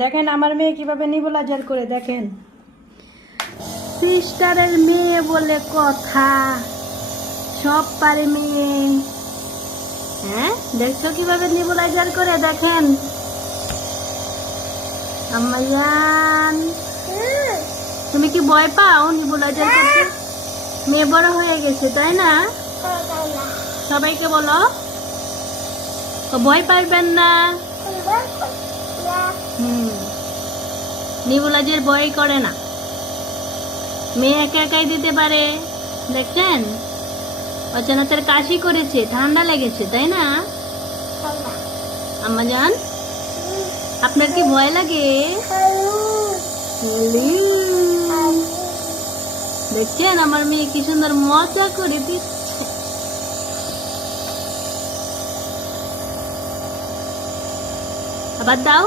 দেখেন আমার মেয়ে কিভাবে নিবুলাইজার করে, দেখেন। সিস্টারের মেয়ে বলে কথা, সব পারে মেয়ে। হ্যাঁ, দেখছো কিভাবে নিবুলাইজার করে, দেখেন। আম্মাজান, তুমি কি ভয় পাও নিবুলাইজার করতে? মেয়ে বড় হয়ে গেছে, তাই না? সবাইকে বলো ভয় পাইবেন না। নিবুলাইজার ভয় করে না, মেয়ে একা একাই দিতে পারে। দেখছেন, অচানকের কাশি করেছে, ঠান্ডা লেগেছে, তাই না আম্মাজান? আপনার কি ভয় লাগে? দেখছেন আমার মেয়ে কি সুন্দর মজা করে দিচ্ছে। আবার দাও।